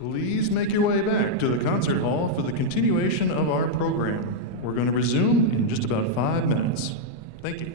Please make your way back to the concert hall for the continuation of our program. We're going to resume in just about 5 minutes. Thank you.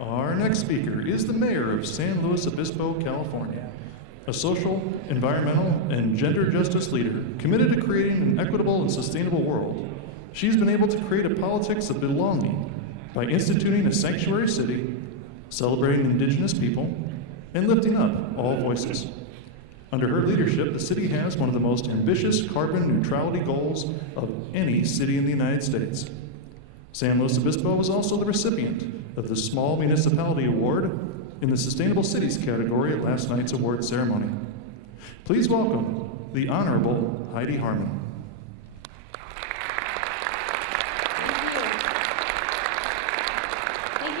Our next speaker is the mayor of San Luis Obispo, California, a social, environmental, and gender justice leader committed to creating an equitable and sustainable world. She's been able to create a politics of belonging by instituting a sanctuary city, celebrating indigenous people, and lifting up all voices. Under her leadership, the city has one of the most ambitious carbon neutrality goals of any city in the United States. San Luis Obispo was also the recipient of the Small Municipality Award in the Sustainable Cities category at last night's award ceremony. Please welcome the Honorable Heidi Harmon. Thank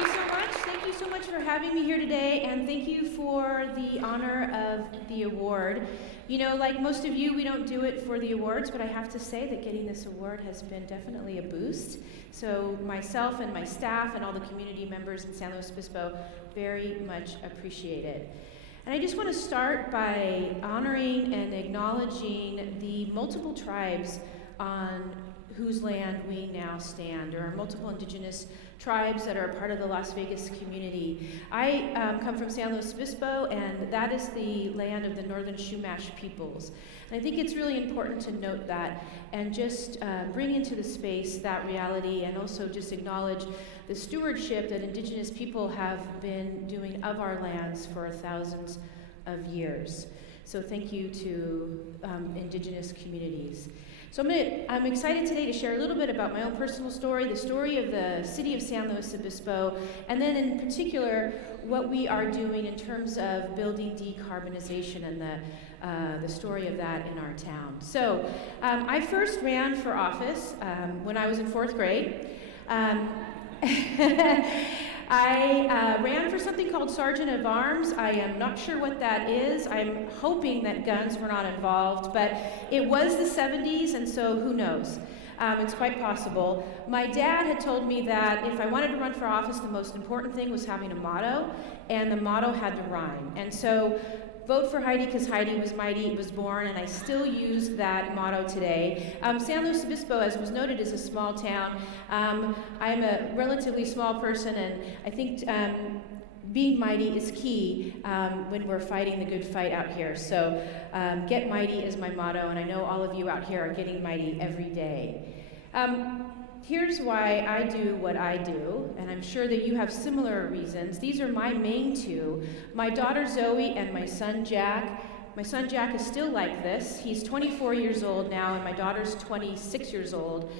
you so much for having me here today, and thank you for the honor of the award. You know, like most of you, we don't do it for the awards, but I have to say that getting this award has been definitely a boost. So myself and my staff and all the community members in San Luis Obispo very much appreciate it. And I just want to start by honoring and acknowledging the multiple tribes on whose land we now stand. There are multiple indigenous tribes that are part of the Las Vegas community. I come from San Luis Obispo, and that is the land of the Northern Chumash peoples. And I think it's really important to note that and just bring into the space that reality, and also just acknowledge the stewardship that indigenous people have been doing of our lands for thousands of years. So thank you to indigenous communities. So I'm excited today to share a little bit about my own personal story, the story of the city of San Luis Obispo, and then in particular, what we are doing in terms of building decarbonization and the story of that in our town. So I first ran for office when I was in 4th grade. I ran for something called Sergeant of Arms. I am not sure what that is. I'm hoping that guns were not involved, but it was the 70s, and so who knows? It's quite possible. My dad had told me that if I wanted to run for office, the most important thing was having a motto, and the motto had to rhyme. And so, vote for Heidi because Heidi was mighty, was born, and I still use that motto today. San Luis Obispo, as was noted, is a small town. I'm a relatively small person, and I think being mighty is key when we're fighting the good fight out here. So get mighty is my motto, and I know all of you out here are getting mighty every day. Here's why I do what I do, and I'm sure that you have similar reasons. These are my main two. My daughter Zoe and my son Jack. My son Jack is still like this. He's 24 years old now, and my daughter's 26 years old.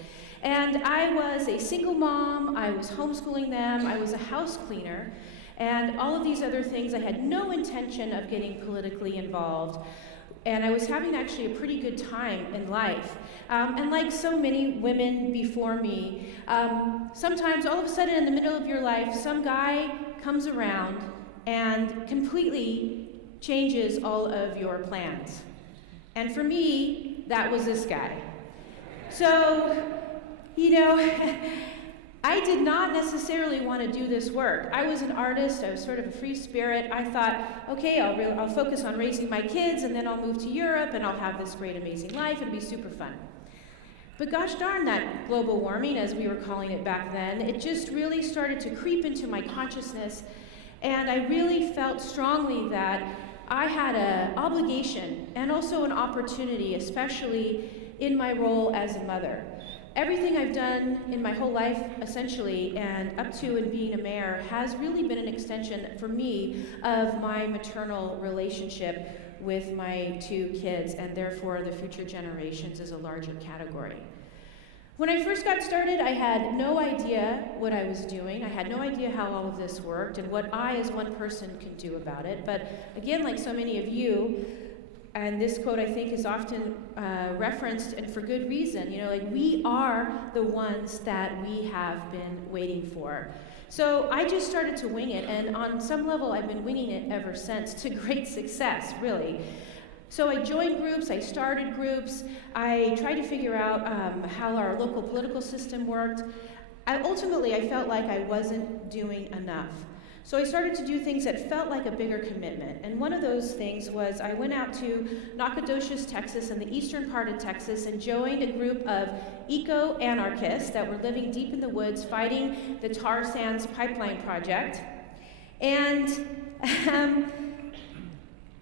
And I was a single mom, I was homeschooling them, I was a house cleaner, and all of these other things. I had no intention of getting politically involved. And I was having actually a pretty good time in life. And like so many women before me, sometimes all of a sudden in the middle of your life, some guy comes around and completely changes all of your plans. And for me, that was this guy. So, you know, I did not necessarily want to do this work. I was an artist, I was sort of a free spirit. I thought, okay, I'll focus on raising my kids, and then I'll move to Europe, and I'll have this great, amazing life. It'll be super fun. But gosh darn, that global warming, as we were calling it back then, it just really started to creep into my consciousness, and I really felt strongly that I had an obligation and also an opportunity, especially in my role as a mother. Everything I've done in my whole life, essentially, and up to and being a mayor, has really been an extension, for me, of my maternal relationship with my 2 kids, and therefore the future generations as a larger category. When I first got started, I had no idea what I was doing. I had no idea how all of this worked and what I, as one person, can do about it. But again, like so many of you, and this quote, I think, is often referenced, and for good reason. You know, like, we are the ones that we have been waiting for. So I just started to wing it, and on some level I've been winging it ever since, to great success, really. So I joined groups, I started groups, I tried to figure out how our local political system worked. Ultimately, I felt like I wasn't doing enough. So I started to do things that felt like a bigger commitment. And one of those things was I went out to Nacogdoches, Texas, in the eastern part of Texas, and joined a group of eco-anarchists that were living deep in the woods fighting the tar sands pipeline project. And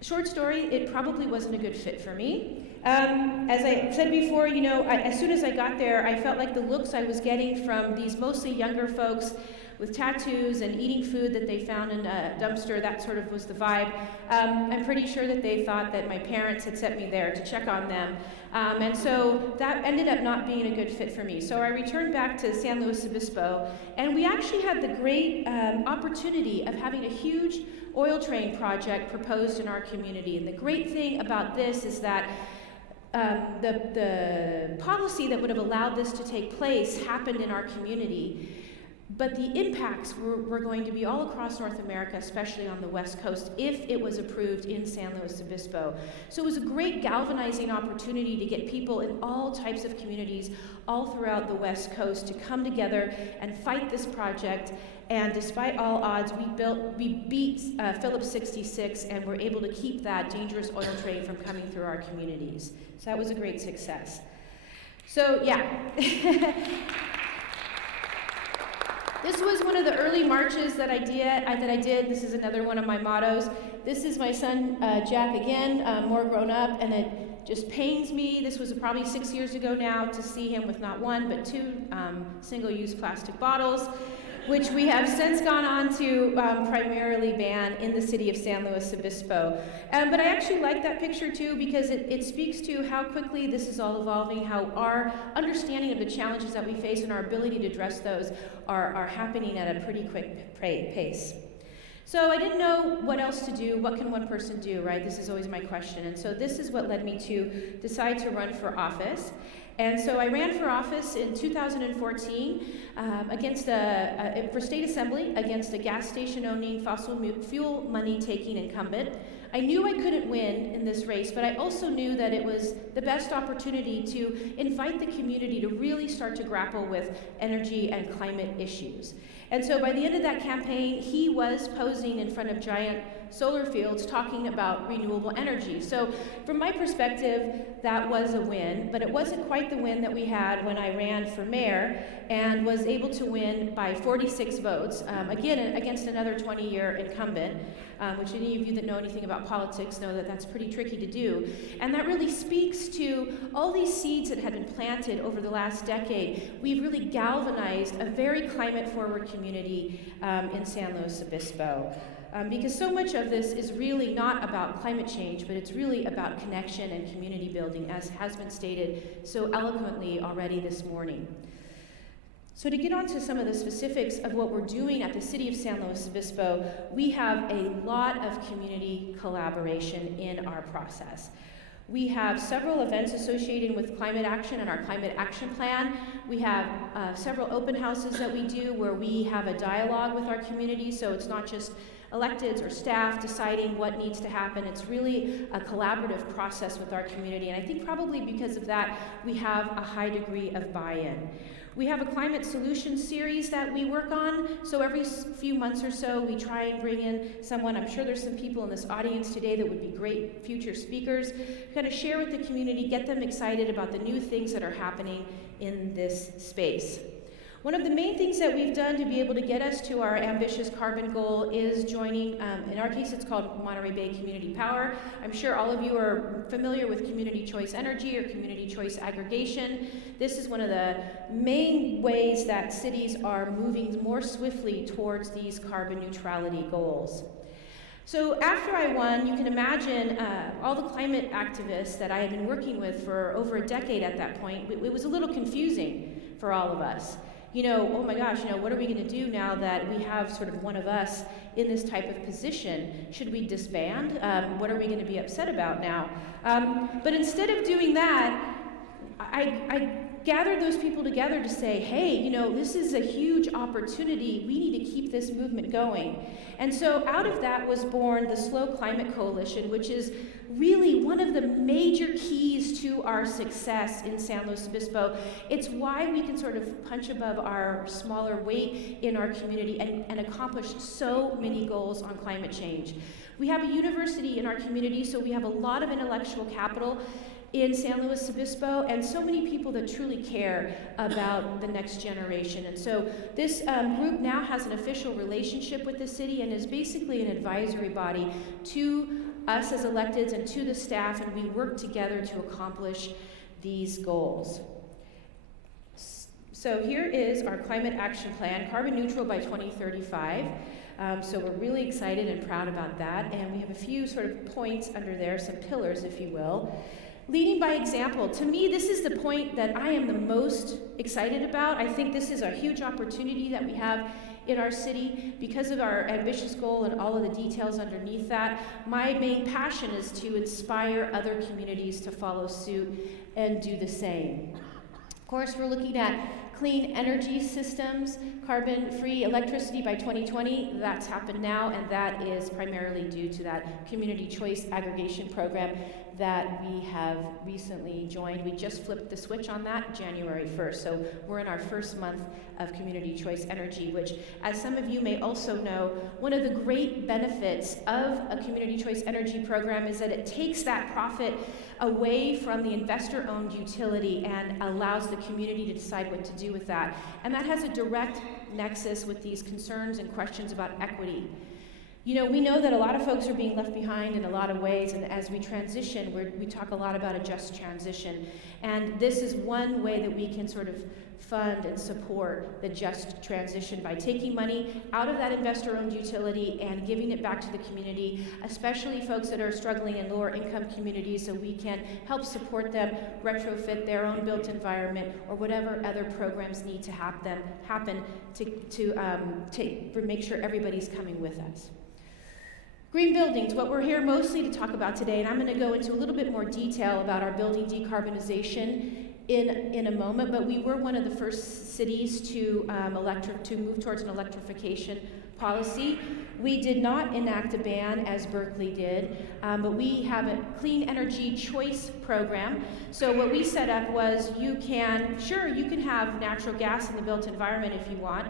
short story, it probably wasn't a good fit for me. As I said before, as soon as I got there, I felt like the looks I was getting from these mostly younger folks with tattoos and eating food that they found in a dumpster, that sort of was the vibe. I'm pretty sure that they thought that my parents had sent me there to check on them. And so that ended up not being a good fit for me. So I returned back to San Luis Obispo, and we actually had the great opportunity of having a huge oil train project proposed in our community. And the great thing about this is that the policy that would have allowed this to take place happened in our community, but the impacts were going to be all across North America, especially on the West Coast, if it was approved in San Luis Obispo. So it was a great galvanizing opportunity to get people in all types of communities all throughout the West Coast to come together and fight this project. And despite all odds, we beat Phillips 66 and were able to keep that dangerous oil train from coming through our communities. So that was a great success. So yeah. This was one of the early marches that I did. This is another one of my mottos. This is my son, Jack, again, more grown up, and it just pains me. This was probably 6 years ago now to see him with not one, but two single-use plastic bottles, which we have since gone on to primarily ban in the city of San Luis Obispo. But I actually like that picture too, because it speaks to how quickly this is all evolving, how our understanding of the challenges that we face and our ability to address those are happening at a pretty quick pace. So I didn't know what else to do. What can one person do, right? This is always my question. And so this is what led me to decide to run for office. And so I ran for office in 2014 for state assembly against a gas station-owning, fossil fuel money-taking incumbent. I knew I couldn't win in this race, but I also knew that it was the best opportunity to invite the community to really start to grapple with energy and climate issues. And so by the end of that campaign, he was posing in front of giant solar fields talking about renewable energy. So from my perspective, that was a win, but it wasn't quite the win that we had when I ran for mayor and was able to win by 46 votes, again, against another 20-year incumbent, which any of you that know anything about politics know that that's pretty tricky to do. And that really speaks to all these seeds that had been planted over the last decade. We've really galvanized a very climate-forward community in San Luis Obispo. Because so much of this is really not about climate change, but it's really about connection and community building, as has been stated so eloquently already this morning. So to get on to some of the specifics of what we're doing at the City of San Luis Obispo, we have a lot of community collaboration in our process. We have several events associated with climate action and our climate action plan. We have several open houses that we do where we have a dialogue with our community, so it's not just electeds or staff deciding what needs to happen. It's really a collaborative process with our community, and I think probably because of that, we have a high degree of buy-in. We have a climate solutions series that we work on, so every few months or so we try and bring in someone. I'm sure there's some people in this audience today that would be great future speakers, kind of share with the community, get them excited about the new things that are happening in this space. One of the main things that we've done to be able to get us to our ambitious carbon goal is joining, in our case it's called Monterey Bay Community Power. I'm sure all of you are familiar with community choice energy or community choice aggregation. This is one of the main ways that cities are moving more swiftly towards these carbon neutrality goals. So after I won, you can imagine all the climate activists that I had been working with for over a decade at that point. It was a little confusing for all of us. Oh my gosh, what are we going to do now that we have sort of one of us in this type of position? Should we disband? What are we going to be upset about now? But instead of doing that, I gathered those people together to say, hey, you know, this is a huge opportunity. We need to keep this movement going. And so out of that was born the Slow Climate Coalition, which is really one of the major keys to our success in San Luis Obispo. It's why we can sort of punch above our smaller weight in our community and accomplish so many goals on climate change. We have a university in our community, so we have a lot of intellectual capital in San Luis Obispo, and so many people that truly care about the next generation. And so this group now has an official relationship with the city and is basically an advisory body to us as electeds and to the staff, and we work together to accomplish these goals. So here is our climate action plan, carbon neutral by 2035. So we're really excited and proud about that, and we have a few sort of points under there, some pillars, if you will. Leading by example. To me, this is the point that I am the most excited about. I think this is a huge opportunity that we have in our city because of our ambitious goal and all of the details underneath that. My main passion is to inspire other communities to follow suit and do the same. Of course, we're looking at clean energy systems, carbon-free electricity by 2020. That's happened now, and that is primarily due to that community choice aggregation program that we have recently joined. We just flipped the switch on that January 1st, so we're in our first month of community choice energy, which, as some of you may also know, one of the great benefits of a community choice energy program is that it takes that profit away from the investor-owned utility and allows the community to decide what to do with that. And that has a direct nexus with these concerns and questions about equity. You know, we know that a lot of folks are being left behind in a lot of ways, and as we transition, we talk a lot about a just transition. And this is one way that we can sort of fund and support the just transition by taking money out of that investor-owned utility and giving it back to the community, especially folks that are struggling in lower income communities, so we can help support them retrofit their own built environment or whatever other programs need to happen to make sure everybody's coming with us. Green buildings, what we're here mostly to talk about today, and I'm going to go into a little bit more detail about our building decarbonization in a moment, but we were one of the first cities to move towards an electrification policy. We did not enact a ban as Berkeley did, but we have a clean energy choice program. So what we set up was you can have natural gas in the built environment if you want.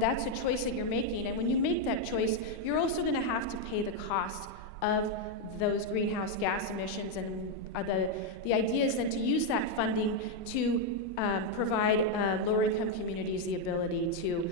That's a choice that you're making, and when you make that choice, you're also going to have to pay the cost of those greenhouse gas emissions, and the idea is then to use that funding to provide lower income communities the ability to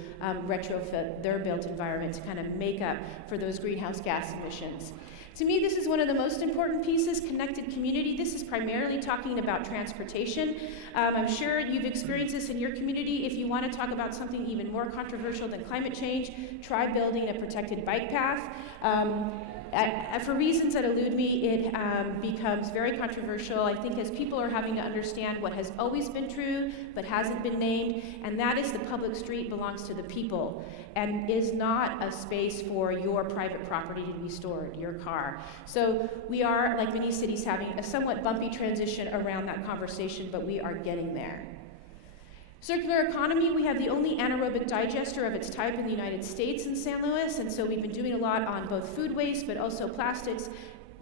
retrofit their built environment to kind of make up for those greenhouse gas emissions. To me, this is one of the most important pieces, connected community. This is primarily talking about transportation. I'm sure you've experienced this in your community. If you want to talk about something even more controversial than climate change, try building a protected bike path. For reasons that elude me, it becomes very controversial, I think, as people are having to understand what has always been true but hasn't been named, and that is the public street belongs to the people and is not a space for your private property to be stored, your car. So we are, like many cities, having a somewhat bumpy transition around that conversation, but we are getting there. Circular economy, we have the only anaerobic digester of its type in the United States in San Luis, and so we've been doing a lot on both food waste, but also plastics,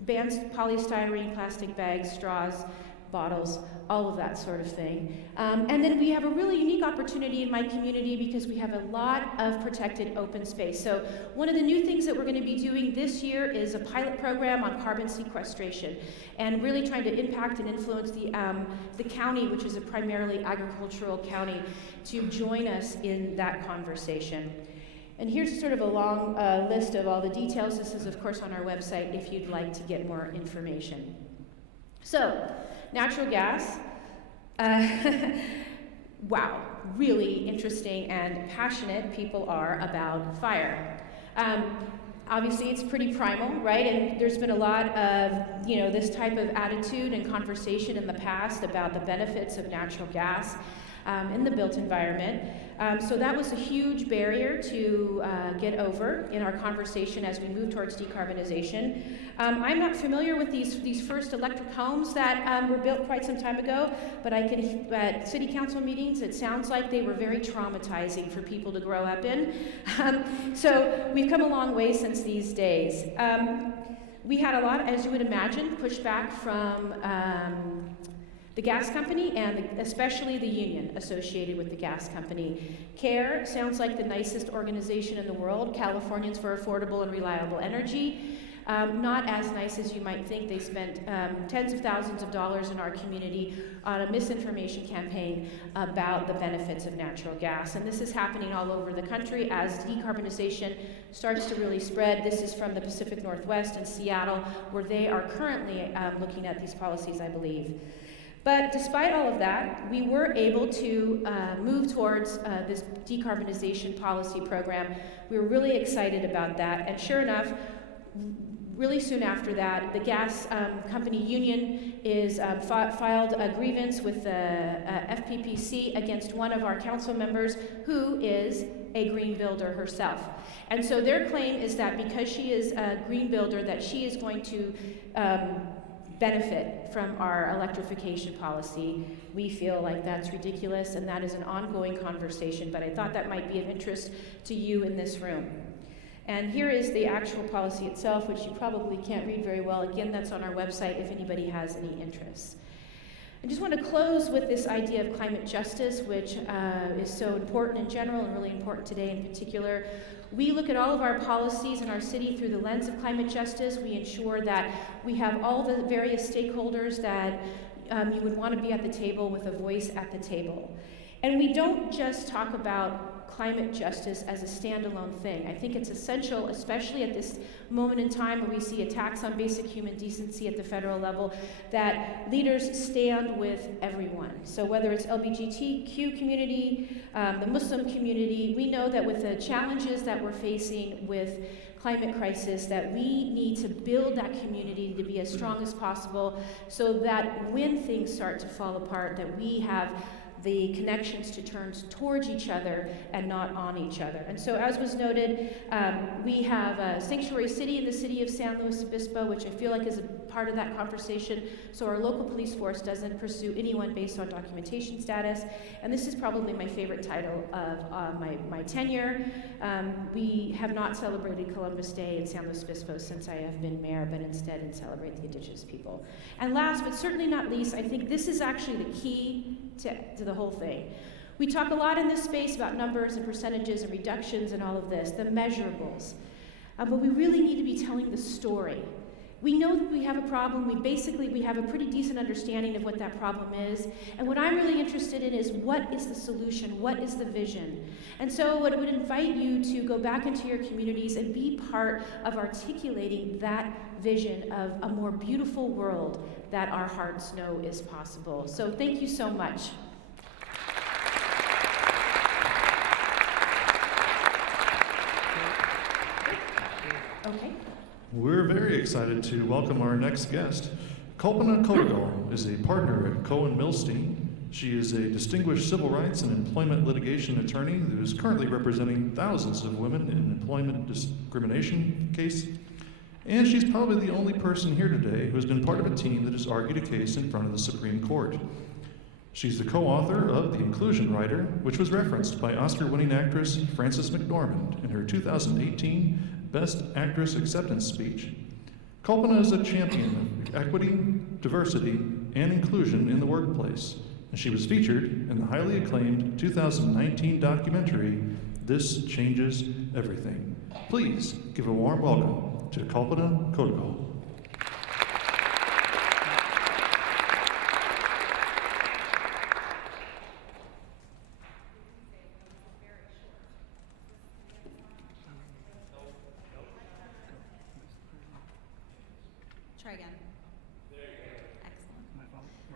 bans polystyrene, plastic bags, straws, bottles, all of that sort of thing. And then we have a really unique opportunity in my community because we have a lot of protected open space. So one of the new things that we're going to be doing this year is a pilot program on carbon sequestration and really trying to impact and influence the county, which is a primarily agricultural county, to join us in that conversation. And here's sort of a long list of all the details. This is, of course, on our website if you'd like to get more information. So, natural gas, wow, really interesting and passionate people are about fire. Obviously, it's pretty primal, right? And there's been a lot of, this type of attitude and conversation in the past about the benefits of natural gas. in the built environment. So that was a huge barrier to get over in our conversation as we move towards decarbonization. I'm not familiar with these first electric homes that were built quite some time ago, but at city council meetings, it sounds like they were very traumatizing for people to grow up in. So we've come a long way since these days. We had a lot, as you would imagine, pushback from the gas company and especially the union associated with the gas company. CARE sounds like the nicest organization in the world, Californians for Affordable and Reliable Energy. Not as nice as you might think. They spent tens of thousands of dollars in our community on a misinformation campaign about the benefits of natural gas. And this is happening all over the country as decarbonization starts to really spread. This is from the Pacific Northwest and Seattle, where they are currently looking at these policies, I believe. But despite all of that, we were able to move towards this decarbonization policy program. We were really excited about that, and sure enough, really soon after that, the gas company union is filed a grievance with the FPPC against one of our council members who is a green builder herself. And so their claim is that because she is a green builder, that she is going to benefit from our electrification policy. We feel like that's ridiculous, and that is an ongoing conversation, but I thought that might be of interest to you in this room. And here is the actual policy itself, which you probably can't read very well. Again, that's on our website if anybody has any interest. I just want to close with this idea of climate justice, which is so important in general and really important today in particular. We look at all of our policies in our city through the lens of climate justice. We ensure that we have all the various stakeholders that you would want to be at the table with a voice at the table. And we don't just talk about climate justice as a standalone thing. I think it's essential, especially at this moment in time where we see attacks on basic human decency at the federal level, that leaders stand with everyone. So whether it's LGBTQ community, the Muslim community, we know that with the challenges that we're facing with climate crisis, that we need to build that community to be as strong as possible so that when things start to fall apart, that we have the connections to turn towards each other and not on each other. And so, as was noted, we have a sanctuary city in the city of San Luis Obispo, which I feel like is a part of that conversation, so our local police force doesn't pursue anyone based on documentation status. And this is probably my favorite title of my tenure. We have not celebrated Columbus Day in San Luis Obispo since I have been mayor, but instead celebrate the indigenous people. And last, but certainly not least, I think this is actually the key to the whole thing. We talk a lot in this space about numbers and percentages and reductions and all of this, the measurables. But we really need to be telling the story. We know that we have a problem. We have a pretty decent understanding of what that problem is. And what I'm really interested in is what is the solution? What is the vision? And so I would invite you to go back into your communities and be part of articulating that vision of a more beautiful world that our hearts know is possible. So thank you so much. Okay. We're very excited to welcome our next guest. Kalpana Kodagal is a partner at Cohen Milstein. She is a distinguished civil rights and employment litigation attorney who is currently representing thousands of women in employment discrimination case. And she's probably the only person here today who has been part of a team that has argued a case in front of the Supreme Court. She's the co-author of The Inclusion Rider, which was referenced by Oscar-winning actress Frances McDormand in her 2018 Best Actress Acceptance speech. Kalpana is a champion of equity, diversity, and inclusion in the workplace, and she was featured in the highly acclaimed 2019 documentary, This Changes Everything. Please give a warm welcome to Kalpana Kodagal. Try again. Excellent.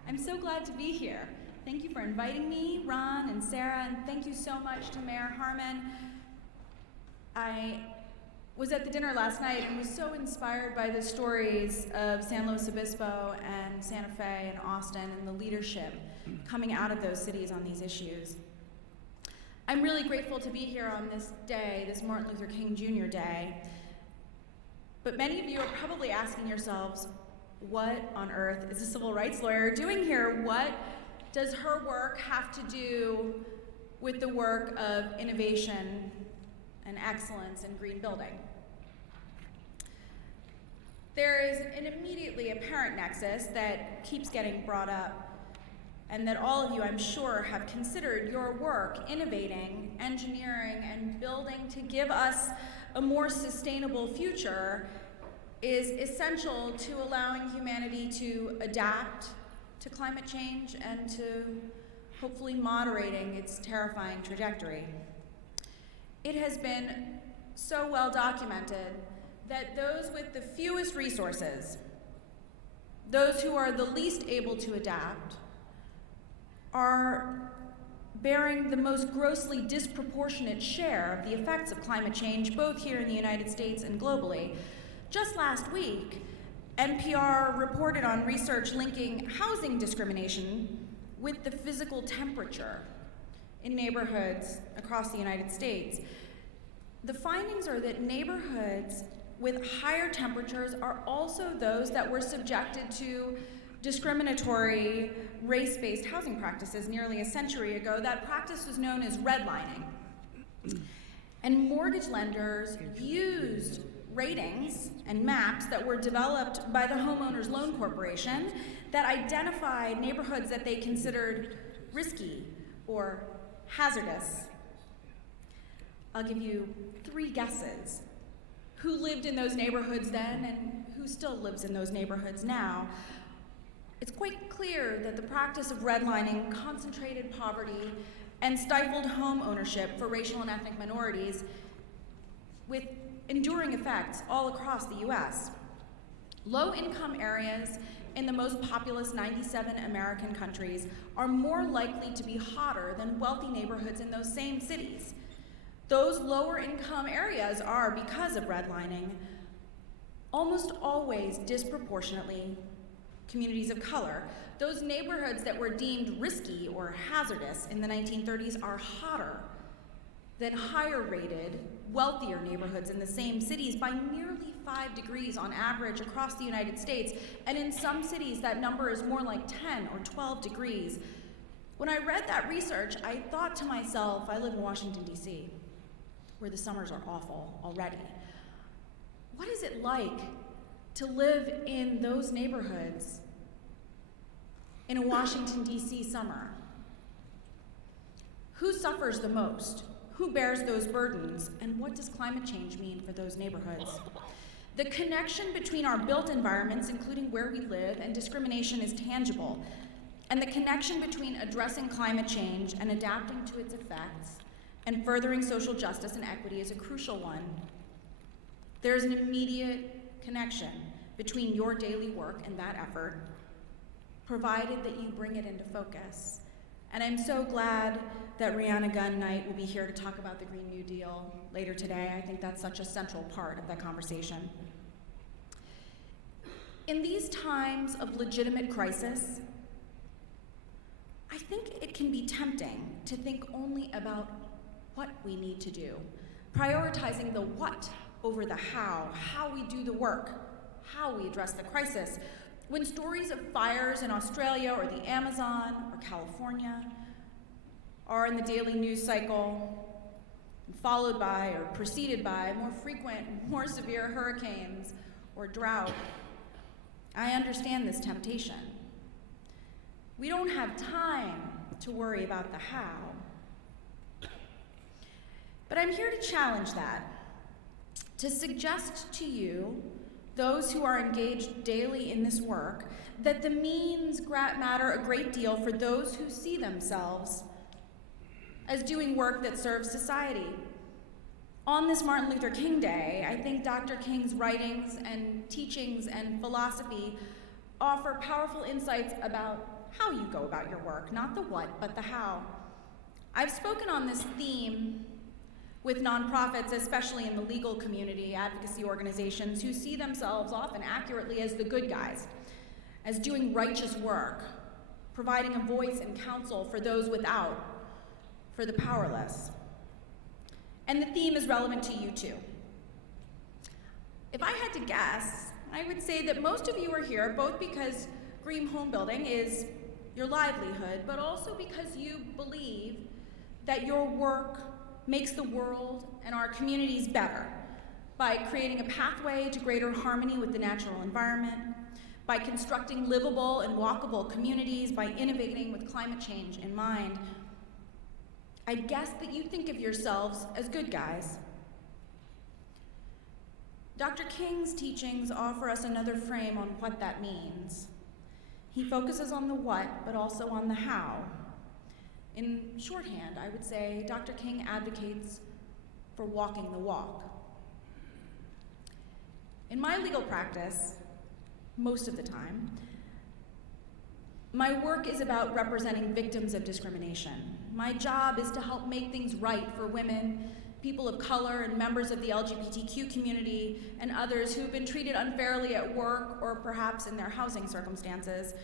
I'm so glad to be here. Thank you for inviting me, Ron and Sarah, and thank you so much to Mayor Harmon. I was at the dinner last night and was so inspired by the stories of San Luis Obispo and Santa Fe and Austin and the leadership coming out of those cities on these issues. I'm really grateful to be here on this day, this Martin Luther King Jr. Day. But many of you are probably asking yourselves, what on earth is a civil rights lawyer doing here? What does her work have to do with the work of innovation and excellence in green building? There is an immediately apparent nexus that keeps getting brought up, and that all of you, I'm sure, have considered your work innovating, engineering, and building to give us a more sustainable future is essential to allowing humanity to adapt to climate change and to hopefully moderating its terrifying trajectory. It has been so well documented that those with the fewest resources, those who are the least able to adapt, are bearing the most grossly disproportionate share of the effects of climate change, both here in the United States and globally. Just last week, NPR reported on research linking housing discrimination with the physical temperature in neighborhoods across the United States. The findings are that neighborhoods with higher temperatures are also those that were subjected to discriminatory race-based housing practices nearly a century ago. That practice was known as redlining. And mortgage lenders used ratings and maps that were developed by the Homeowners Loan Corporation that identified neighborhoods that they considered risky or hazardous. I'll give you 3 guesses. Who lived in those neighborhoods then and who still lives in those neighborhoods now? It's quite clear that the practice of redlining concentrated poverty and stifled home ownership for racial and ethnic minorities with enduring effects all across the US. Low-income areas in the most populous 97 American countries are more likely to be hotter than wealthy neighborhoods in those same cities. Those lower income areas are, because of redlining, almost always disproportionately communities of color. Those neighborhoods that were deemed risky or hazardous in the 1930s are hotter than higher rated, wealthier neighborhoods in the same cities by nearly 5 degrees on average across the United States. And in some cities, that number is more like 10 or 12 degrees. When I read that research, I thought to myself, I live in Washington, D.C., where the summers are awful already. What is it like to live in those neighborhoods in a Washington, D.C. summer? Who suffers the most? Who bears those burdens? And what does climate change mean for those neighborhoods? The connection between our built environments, including where we live, and discrimination is tangible. And the connection between addressing climate change and adapting to its effects and furthering social justice and equity is a crucial one. There's an immediate connection between your daily work and that effort, provided that you bring it into focus. And I'm so glad that Rhianna Gunn Knight will be here to talk about the Green New Deal later today. I think that's such a central part of that conversation. In these times of legitimate crisis, I think it can be tempting to think only about what we need to do, prioritizing the what over the how we do the work, how we address the crisis. When stories of fires in Australia or the Amazon or California are in the daily news cycle, followed by or preceded by more frequent, more severe hurricanes or drought, I understand this temptation. We don't have time to worry about the how. But I'm here to challenge that, to suggest to you, those who are engaged daily in this work, that the means matter a great deal for those who see themselves as doing work that serves society. On this Martin Luther King Day, I think Dr. King's writings and teachings and philosophy offer powerful insights about how you go about your work, not the what, but the how. I've spoken on this theme with nonprofits, especially in the legal community, advocacy organizations who see themselves often accurately as the good guys, as doing righteous work, providing a voice and counsel for those without, for the powerless. And the theme is relevant to you too. If I had to guess, I would say that most of you are here both because Green Home Building is your livelihood, but also because you believe that your work makes the world and our communities better by creating a pathway to greater harmony with the natural environment, by constructing livable and walkable communities, by innovating with climate change in mind. I guess that you think of yourselves as good guys. Dr. King's teachings offer us another frame on what that means. He focuses on the what, but also on the how. In shorthand, I would say Dr. King advocates for walking the walk. In my legal practice, most of the time, my work is about representing victims of discrimination. My job is to help make things right for women, people of color, and members of the LGBTQ community, and others who've been treated unfairly at work or perhaps in their housing circumstances.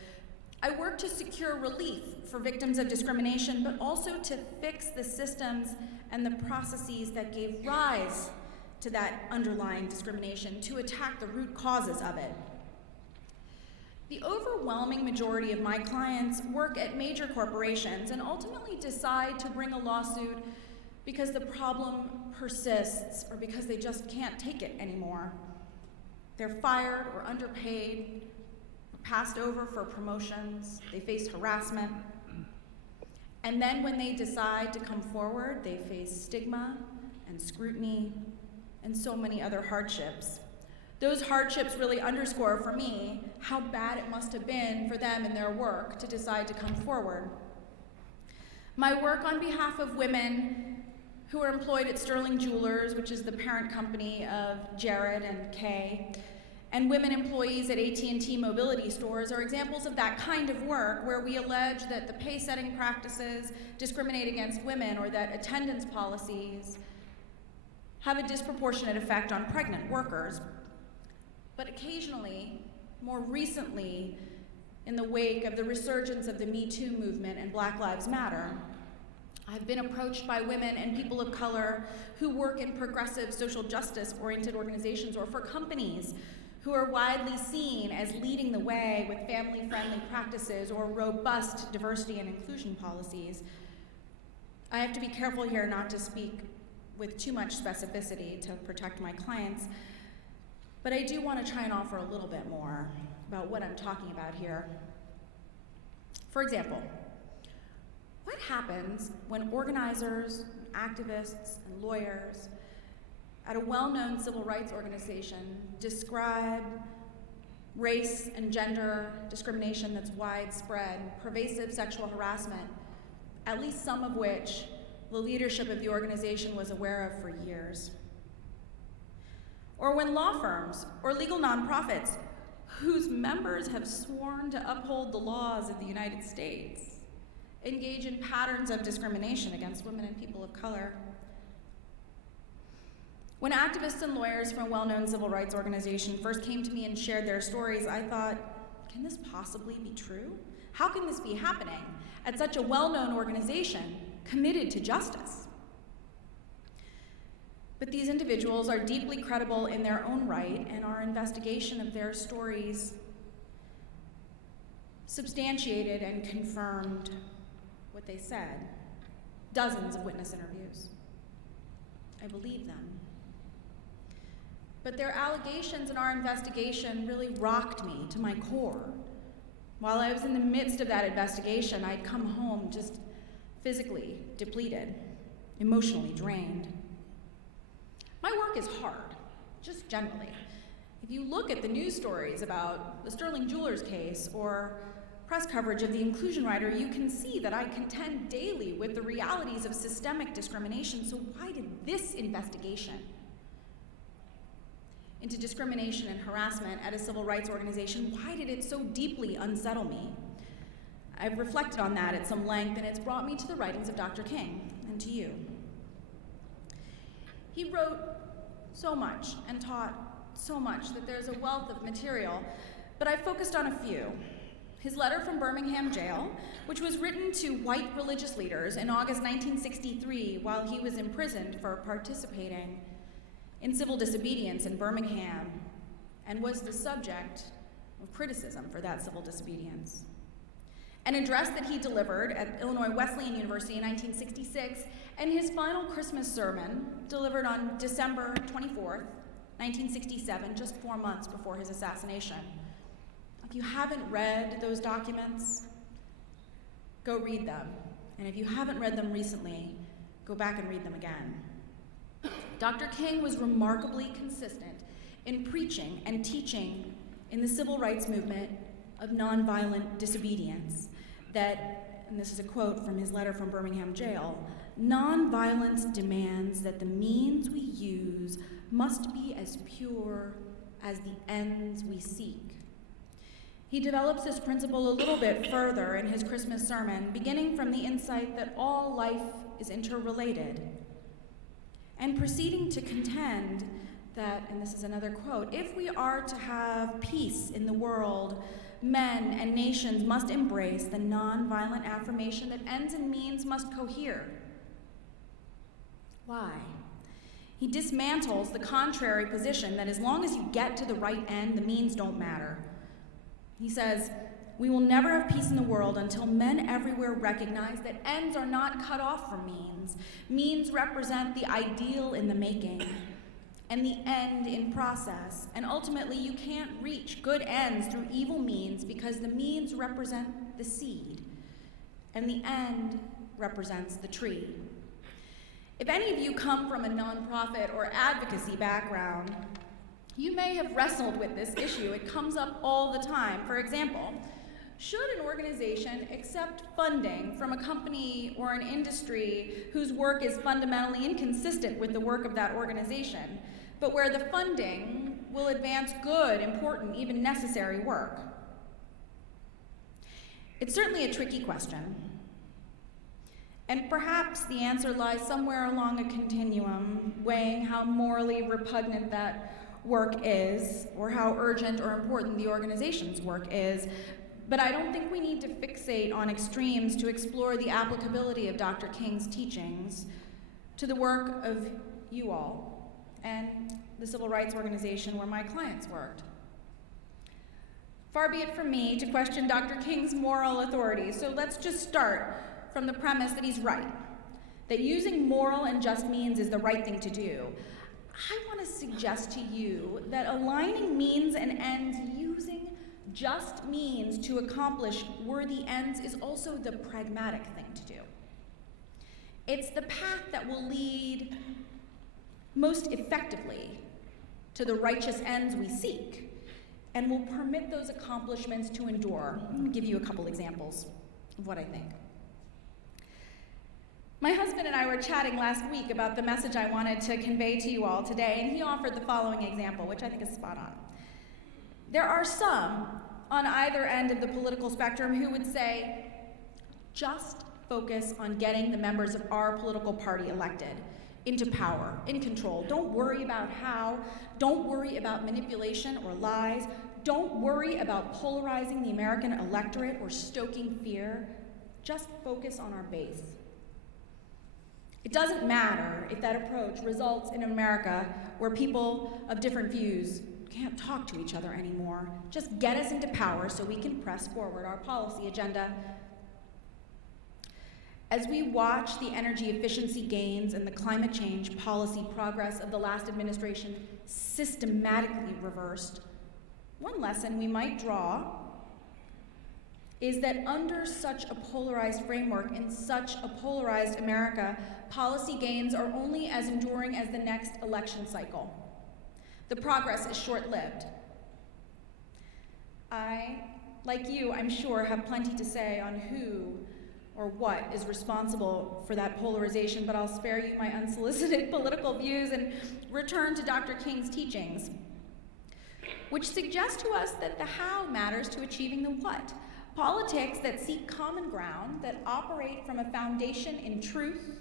I work to secure relief for victims of discrimination, but also to fix the systems and the processes that gave rise to that underlying discrimination, to attack the root causes of it. The overwhelming majority of my clients work at major corporations and ultimately decide to bring a lawsuit because the problem persists or because they just can't take it anymore. They're fired or underpaid, passed over for promotions, they face harassment, and then when they decide to come forward, they face stigma and scrutiny and so many other hardships. Those hardships really underscore for me how bad it must have been for them in their work to decide to come forward. My work on behalf of women who are employed at Sterling Jewelers, which is the parent company of Jared and Kay, and women employees at AT&T Mobility stores are examples of that kind of work where we allege that the pay setting practices discriminate against women or that attendance policies have a disproportionate effect on pregnant workers. But occasionally, more recently, in the wake of the resurgence of the Me Too movement and Black Lives Matter, I've been approached by women and people of color who work in progressive social justice-oriented organizations or for companies who are widely seen as leading the way with family-friendly practices or robust diversity and inclusion policies. I have to be careful here not to speak with too much specificity to protect my clients, but I do want to try and offer a little bit more about what I'm talking about here. For example, what happens when organizers, activists, and lawyers at a well-known civil rights organization describe race and gender discrimination that's widespread, pervasive sexual harassment, at least some of which the leadership of the organization was aware of for years? Or when law firms or legal nonprofits whose members have sworn to uphold the laws of the United States engage in patterns of discrimination against women and people of color? When activists and lawyers from a well-known civil rights organization first came to me and shared their stories, I thought, can this possibly be true? How can this be happening at such a well-known organization committed to justice? But these individuals are deeply credible in their own right, and our investigation of their stories substantiated and confirmed what they said. Dozens of witness interviews. I believe them. But their allegations in our investigation really rocked me to my core. While I was in the midst of that investigation, I'd come home just physically depleted, emotionally drained. My work is hard, just generally. If you look at the news stories about the Sterling Jewelers case or press coverage of the inclusion rider, you can see that I contend daily with the realities of systemic discrimination. So why did this investigation into discrimination and harassment at a civil rights organization, why did it so deeply unsettle me? I've reflected on that at some length, and it's brought me to the writings of Dr. King and to you. He wrote so much and taught so much that there's a wealth of material, but I focused on a few. His letter from Birmingham jail, which was written to white religious leaders in August 1963 while he was imprisoned for participating in civil disobedience in Birmingham, and was the subject of criticism for that civil disobedience. An address that he delivered at Illinois Wesleyan University in 1966, and his final Christmas sermon delivered on December 24th, 1967, just 4 months before his assassination. If you haven't read those documents, go read them. And if you haven't read them recently, go back and read them again. Dr. King was remarkably consistent in preaching and teaching in the civil rights movement of nonviolent disobedience that, and this is a quote from his letter from Birmingham jail, "Nonviolence demands that the means we use must be as pure as the ends we seek." He develops this principle a little bit further in his Christmas sermon, beginning from the insight that all life is interrelated, and proceeding to contend that, and this is another quote, "If we are to have peace in the world, men and nations must embrace the nonviolent affirmation that ends and means must cohere." Why? He dismantles the contrary position that as long as you get to the right end, the means don't matter. He says, "We will never have peace in the world until men everywhere recognize that ends are not cut off from means. Means represent the ideal in the making and the end in process. And ultimately, you can't reach good ends through evil means because the means represent the seed and the end represents the tree." If any of you come from a nonprofit or advocacy background, you may have wrestled with this issue. It comes up all the time. For example, should an organization accept funding from a company or an industry whose work is fundamentally inconsistent with the work of that organization, but where the funding will advance good, important, even necessary work? It's certainly a tricky question. And perhaps the answer lies somewhere along a continuum, weighing how morally repugnant that work is, or how urgent or important the organization's work is. But I don't think we need to fixate on extremes to explore the applicability of Dr. King's teachings to the work of you all and the civil rights organization where my clients worked. Far be it from me to question Dr. King's moral authority, so let's just start from the premise that he's right, that using moral and just means is the right thing to do. I want to suggest to you that aligning means and ends using just means to accomplish worthy ends is also the pragmatic thing to do. It's the path that will lead most effectively to the righteous ends we seek and will permit those accomplishments to endure. I'm going to give you a couple examples of what I think. My husband and I were chatting last week about the message I wanted to convey to you all today, and he offered the following example, which I think is spot on. There are some on either end of the political spectrum who would say, just focus on getting the members of our political party elected, into power, in control. Don't worry about how. Don't worry about manipulation or lies. Don't worry about polarizing the American electorate or stoking fear. Just focus on our base. It doesn't matter if that approach results in America where people of different views can't talk to each other anymore. Just get us into power so we can press forward our policy agenda. As we watch the energy efficiency gains and the climate change policy progress of the last administration systematically reversed, one lesson we might draw is that under such a polarized framework, in such a polarized America, policy gains are only as enduring as the next election cycle. The progress is short-lived. I, like you, I'm sure, have plenty to say on who or what is responsible for that polarization, but I'll spare you my unsolicited political views and return to Dr. King's teachings, which suggest to us that the how matters to achieving the what. Politics that seek common ground, that operate from a foundation in truth,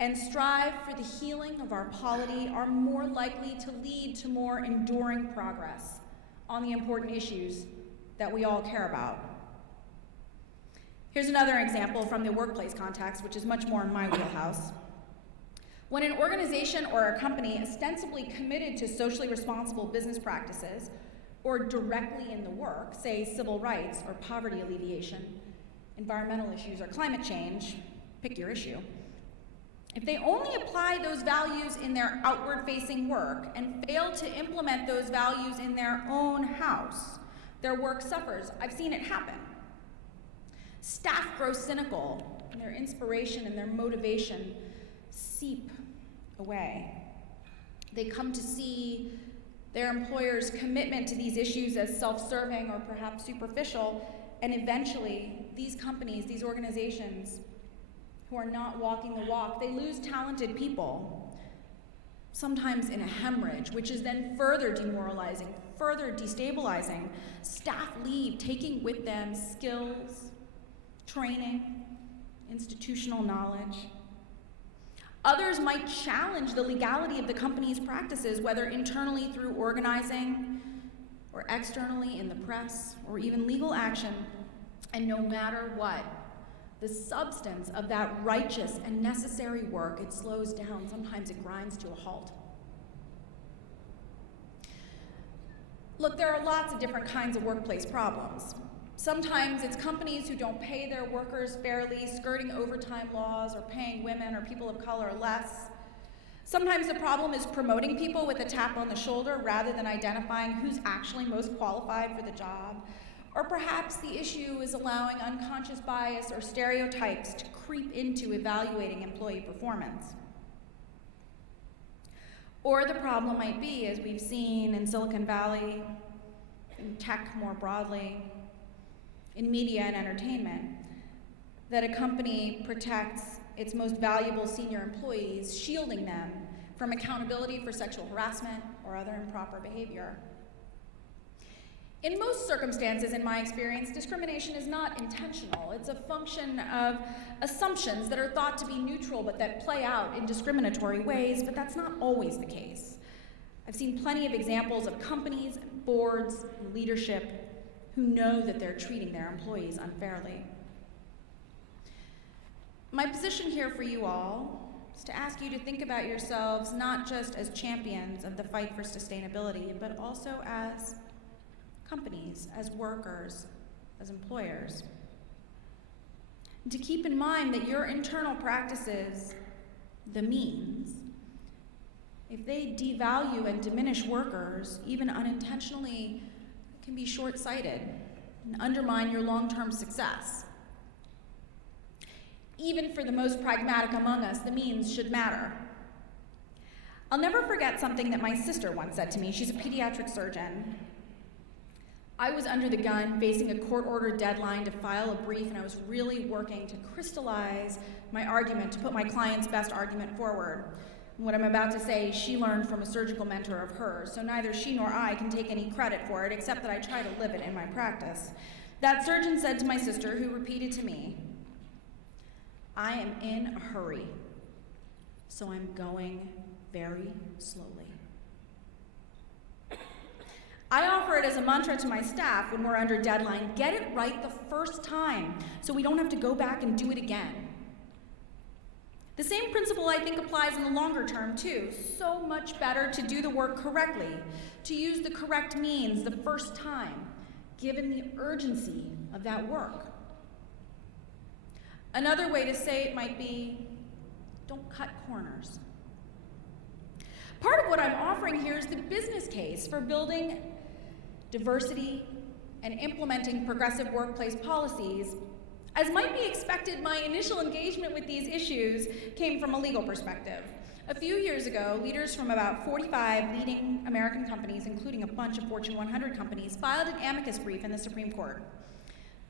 and strive for the healing of our polity are more likely to lead to more enduring progress on the important issues that we all care about. Here's another example from the workplace context, which is much more in my wheelhouse. When an organization or a company ostensibly committed to socially responsible business practices, or directly in the work, say civil rights or poverty alleviation, environmental issues or climate change, pick your issue, if they only apply those values in their outward-facing work and fail to implement those values in their own house, their work suffers. I've seen it happen. Staff grow cynical, and their inspiration and their motivation seep away. They come to see their employer's commitment to these issues as self-serving or perhaps superficial, and eventually these companies, these organizations who are not walking the walk, they lose talented people, sometimes in a hemorrhage, which is then further demoralizing, further destabilizing. Staff leave, taking with them skills, training, institutional knowledge. Others might challenge the legality of the company's practices, whether internally through organizing or externally in the press or even legal action. And no matter what, the substance of that righteous and necessary work, it slows down. Sometimes it grinds to a halt. Look, there are lots of different kinds of workplace problems. Sometimes it's companies who don't pay their workers fairly, skirting overtime laws, or paying women or people of color less. Sometimes the problem is promoting people with a tap on the shoulder rather than identifying who's actually most qualified for the job. Or perhaps the issue is allowing unconscious bias or stereotypes to creep into evaluating employee performance. Or the problem might be, as we've seen in Silicon Valley, in tech more broadly, in media and entertainment, that a company protects its most valuable senior employees, shielding them from accountability for sexual harassment or other improper behavior. In most circumstances, in my experience, discrimination is not intentional. It's a function of assumptions that are thought to be neutral but that play out in discriminatory ways, but that's not always the case. I've seen plenty of examples of companies, boards, and leadership who know that they're treating their employees unfairly. My position here for you all is to ask you to think about yourselves not just as champions of the fight for sustainability, but also as companies, as workers, as employers. And to keep in mind that your internal practices, the means, if they devalue and diminish workers, even unintentionally, can be short-sighted and undermine your long-term success. Even for the most pragmatic among us, the means should matter. I'll never forget something that my sister once said to me. She's a pediatric surgeon. I was under the gun, facing a court-ordered deadline to file a brief, and I was really working to crystallize my argument, to put my client's best argument forward. What I'm about to say, she learned from a surgical mentor of hers, so neither she nor I can take any credit for it, except that I try to live it in my practice. That surgeon said to my sister, who repeated to me, "I am in a hurry, so I'm going very slowly." I offer it as a mantra to my staff when we're under deadline: get it right the first time, so we don't have to go back and do it again. The same principle, I think, applies in the longer term, too. So much better to do the work correctly, to use the correct means the first time, given the urgency of that work. Another way to say it might be, don't cut corners. Part of what I'm offering here is the business case for building diversity and implementing progressive workplace policies. As might be expected, my initial engagement with these issues came from a legal perspective. A few years ago, leaders from about 45 leading American companies, including a bunch of Fortune 100 companies, filed an amicus brief in the Supreme Court.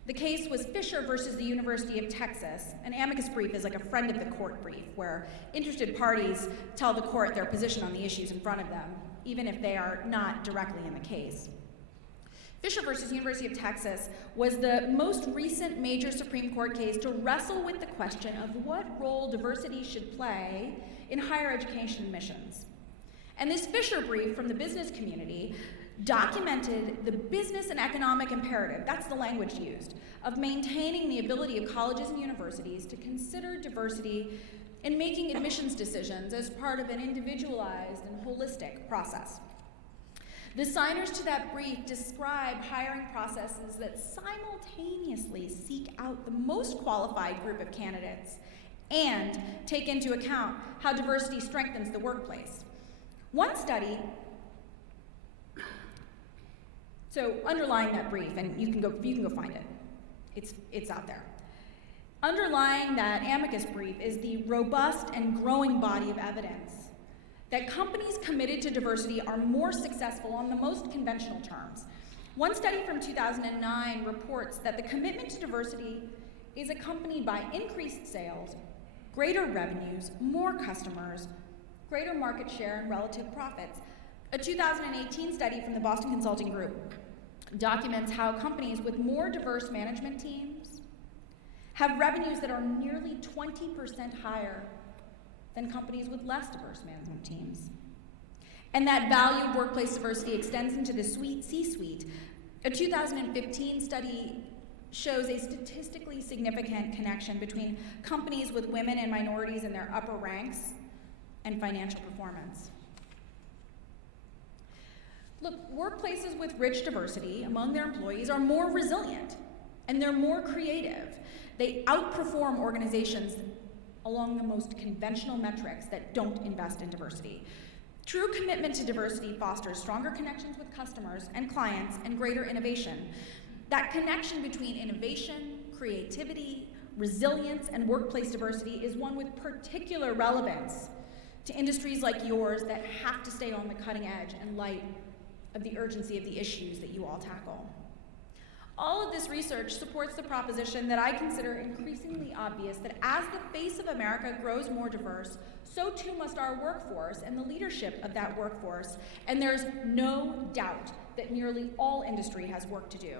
The case was Fisher versus the University of Texas. An amicus brief is like a friend of the court brief, where interested parties tell the court their position on the issues in front of them, even if they are not directly in the case. Fisher versus University of Texas was the most recent major Supreme Court case to wrestle with the question of what role diversity should play in higher education admissions. And this Fisher brief from the business community documented the business and economic imperative, that's the language used, of maintaining the ability of colleges and universities to consider diversity in making admissions decisions as part of an individualized and holistic process. The signers to that brief describe hiring processes that simultaneously seek out the most qualified group of candidates and take into account how diversity strengthens the workplace. One study, so underlying that brief, and you can go find it. It's out there. Underlying that amicus brief is the robust and growing body of evidence that companies committed to diversity are more successful on the most conventional terms. One study from 2009 reports that the commitment to diversity is accompanied by increased sales, greater revenues, more customers, greater market share, and relative profits. A 2018 study from the Boston Consulting Group documents how companies with more diverse management teams have revenues that are nearly 20% higher than companies with less diverse management teams. And that value of workplace diversity extends into the C-suite. A 2015 study shows a statistically significant connection between companies with women and minorities in their upper ranks and financial performance. Look, workplaces with rich diversity among their employees are more resilient and they're more creative. They outperform organizations along the most conventional metrics that don't invest in diversity. True commitment to diversity fosters stronger connections with customers and clients and greater innovation. That connection between innovation, creativity, resilience, and workplace diversity is one with particular relevance to industries like yours that have to stay on the cutting edge in light of the urgency of the issues that you all tackle. All of this research supports the proposition that I consider increasingly obvious that as the face of America grows more diverse, so too must our workforce and the leadership of that workforce, and there's no doubt that nearly all industry has work to do.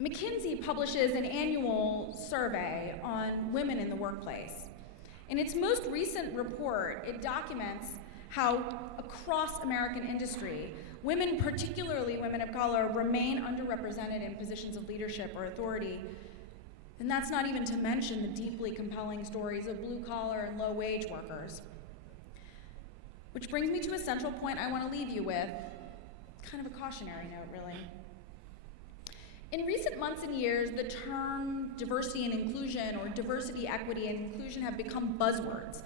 McKinsey publishes an annual survey on women in the workplace. In its most recent report, it documents how across American industry, women, particularly women of color, remain underrepresented in positions of leadership or authority. And that's not even to mention the deeply compelling stories of blue-collar and low-wage workers. Which brings me to a central point I want to leave you with, kind of a cautionary note, really. In recent months and years, the term diversity and inclusion, or diversity, equity, and inclusion have become buzzwords.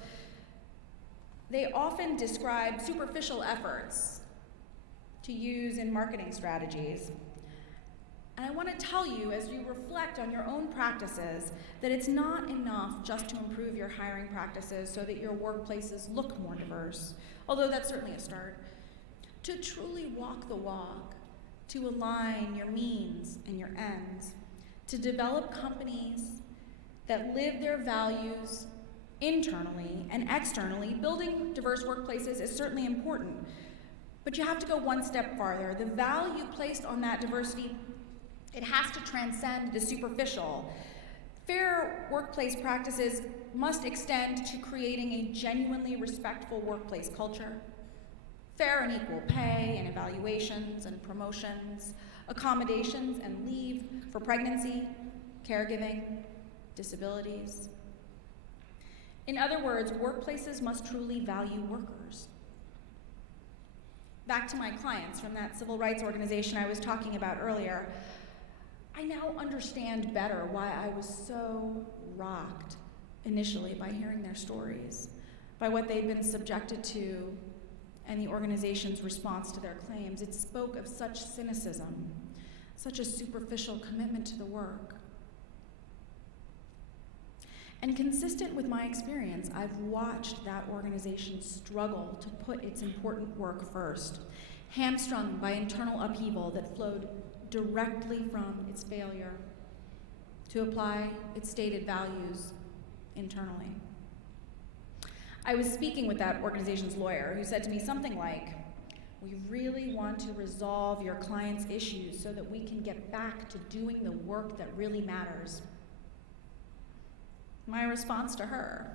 They often describe superficial efforts to use in marketing strategies. And I want to tell you, as you reflect on your own practices, that it's not enough just to improve your hiring practices so that your workplaces look more diverse, although that's certainly a start. To truly walk the walk, to align your means and your ends, to develop companies that live their values internally and externally. Building diverse workplaces is certainly important, but you have to go one step farther. The value placed on that diversity, it has to transcend the superficial. Fair workplace practices must extend to creating a genuinely respectful workplace culture, fair and equal pay and evaluations and promotions, accommodations and leave for pregnancy, caregiving, disabilities. In other words, workplaces must truly value workers. Back to my clients from that civil rights organization I was talking about earlier, I now understand better why I was so rocked initially by hearing their stories, by what they'd been subjected to and the organization's response to their claims. It spoke of such cynicism, such a superficial commitment to the work. And consistent with my experience, I've watched that organization struggle to put its important work first, hamstrung by internal upheaval that flowed directly from its failure to apply its stated values internally. I was speaking with that organization's lawyer who said to me something like, We really want to resolve your clients' issues so that we can get back to doing the work that really matters. My response to her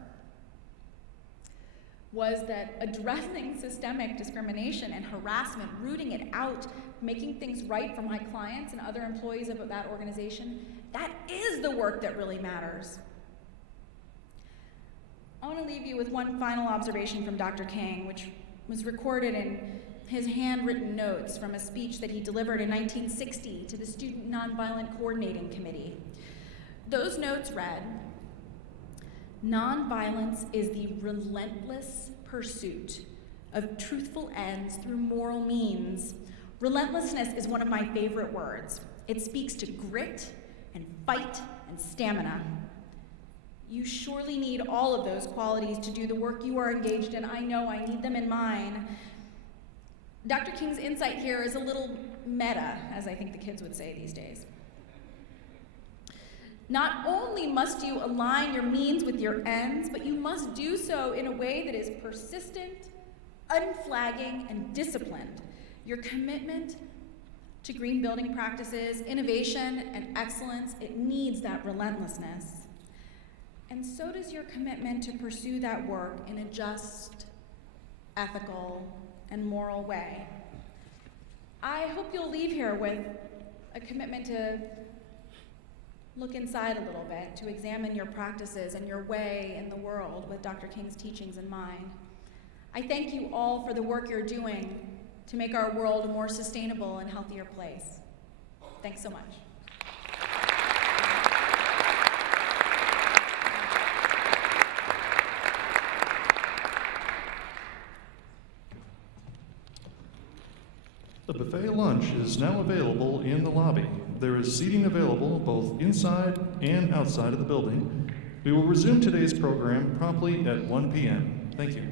was that addressing systemic discrimination and harassment, rooting it out, making things right for my clients and other employees of that organization, that is the work that really matters. I want to leave you with one final observation from Dr. King, which was recorded in his handwritten notes from a speech that he delivered in 1960 to the Student Nonviolent Coordinating Committee. Those notes read, "Nonviolence is the relentless pursuit of truthful ends through moral means. Relentlessness is one of my favorite words. It speaks to grit and fight and stamina. You surely need all of those qualities to do the work you are engaged in. I know I need them in mine." Dr. King's insight here is a little meta, as I think the kids would say these days. Not only must you align your means with your ends, but you must do so in a way that is persistent, unflagging, and disciplined. Your commitment to green building practices, innovation, and excellence, it needs that relentlessness. And so does your commitment to pursue that work in a just, ethical, and moral way. I hope you'll leave here with a commitment to look inside a little bit, to examine your practices and your way in the world with Dr. King's teachings in mind. I thank you all for the work you're doing to make our world a more sustainable and healthier place. Thanks so much. The buffet lunch is now available in the lobby. There is seating available both inside and outside of the building. We will resume today's program promptly at 1 p.m. Thank you.